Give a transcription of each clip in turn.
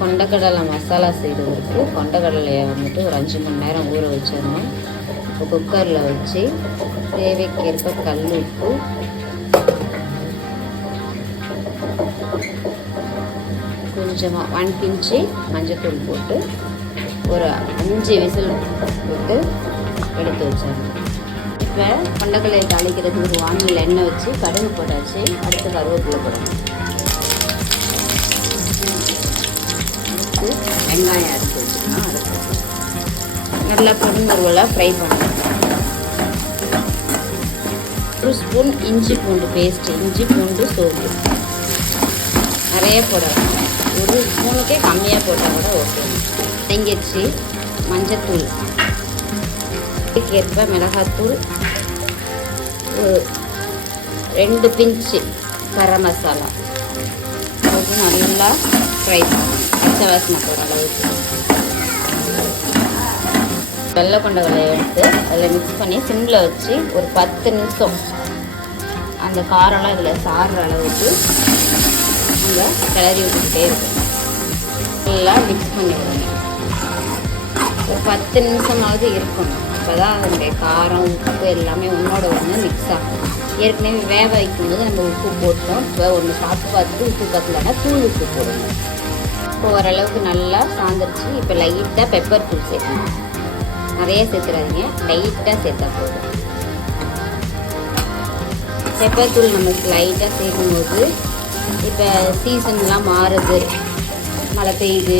கொண்டக்கடலை மசாலா செய்கிறதுக்கு கொண்டக்கடலையை வந்துட்டு ஒரு 5 மணி நேரம் ஊற வச்சிடணும். இப்போ குக்கரில் வச்சு தேவைக்கேற்ப கல் உப்பு, கொஞ்சமாக 1 பிஞ்சு மஞ்சத்தூள் போட்டு ஒரு 5 விசில் போட்டு எடுத்து வச்சிடணும். இப்போ கொண்டக்கடலையை தாளிக்கிறதுக்கு ஒரு வானில் எண்ணெய் வச்சு கடுகு போட்டாச்சு. அடுத்து கருவேப்பிலை போடணும். வெங்காயம் அரைச்சி வச்சுக்கணும். அடுத்து நல்லா பொருளுருவலாக ஃப்ரை பண்ணணும். 1 ஸ்பூன் இஞ்சி பூண்டு பேஸ்ட்டு, இஞ்சி பூண்டு சோப்பு நிறைய போடணும். 1 ஸ்பூனுக்கே கம்மியாக போட்டால் கூட ஓகே. வெங்கிடுச்சு. மஞ்சத்தூள், ஏற்ப மிளகாத்தூள், 2 பிஞ்சு கரம் மசாலா போட்டு நல்லா ஃப்ரை பண்ணணும். பச்சை வாசனை போகிற அளவுக்கு. வெள்ளை கொண்டக்கடலையை எடுத்து அதில் மிக்ஸ் பண்ணி சிம்மில் வச்சு ஒரு 10 நிமிஷம் அந்த காரம்லாம் இதில் சாறுற அளவுக்கு நம்ம கிளறி விட்டுக்கிட்டே இருக்கணும். நல்லா மிக்ஸ் பண்ணி விடணும். ஒரு 10 நிமிஷமாவது இருக்கணும். அப்போ தான் அதனுடைய காரம் உப்பு எல்லாமே உன்னோட ஒன்று மிக்ஸ் ஆகும். ஏற்கனவே வேக வைக்கும்போது நம்ம உப்பு போட்டோம். இப்போ ஒன்று பார்த்துட்டு உப்பு பத்தலைன்னா தூள் உப்பு போடணும். இப்போ ஓரளவுக்கு நல்லா சாந்துருச்சு. இப்போ லைட்டாக பெப்பர் தூள் சேர்க்கணும். நிறைய சேர்த்துறாதீங்க, லைட்டாக சேர்த்தா போதும். பெப்பர் தூள் நமக்கு லைட்டாக சேர்க்கும்போது இப்போ சீசன்லாம் மாறுது, மழை பெய்யுது,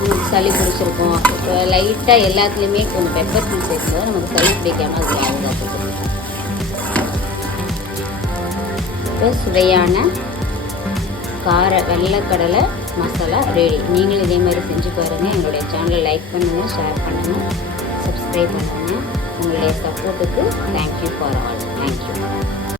நமக்கு சளி பிடிச்சிருக்கும். இப்போ லைட்டாக எல்லாத்துலேயுமே கொஞ்சம் பெப்பர் தூள் சேர்க்கும்போது நமக்கு சளி பிடிக்காமல் அது பாதுகாத்துக்கும். இப்போ சுவையான கார வெள்ளைக்கடலை மசாலா ரெடி. நீங்களும் இதே மாதிரி செஞ்சு பாருங்கள். எங்களுடைய சேனலை லைக் பண்ணுங்கள், ஷேர் பண்ணுங்கள், சப்ஸ்கிரைப் பண்ணுங்கள். உங்களுடைய சப்போர்ட்டுக்கு தேங்க்யூ ஃபார் ஆல். தேங்க்யூ.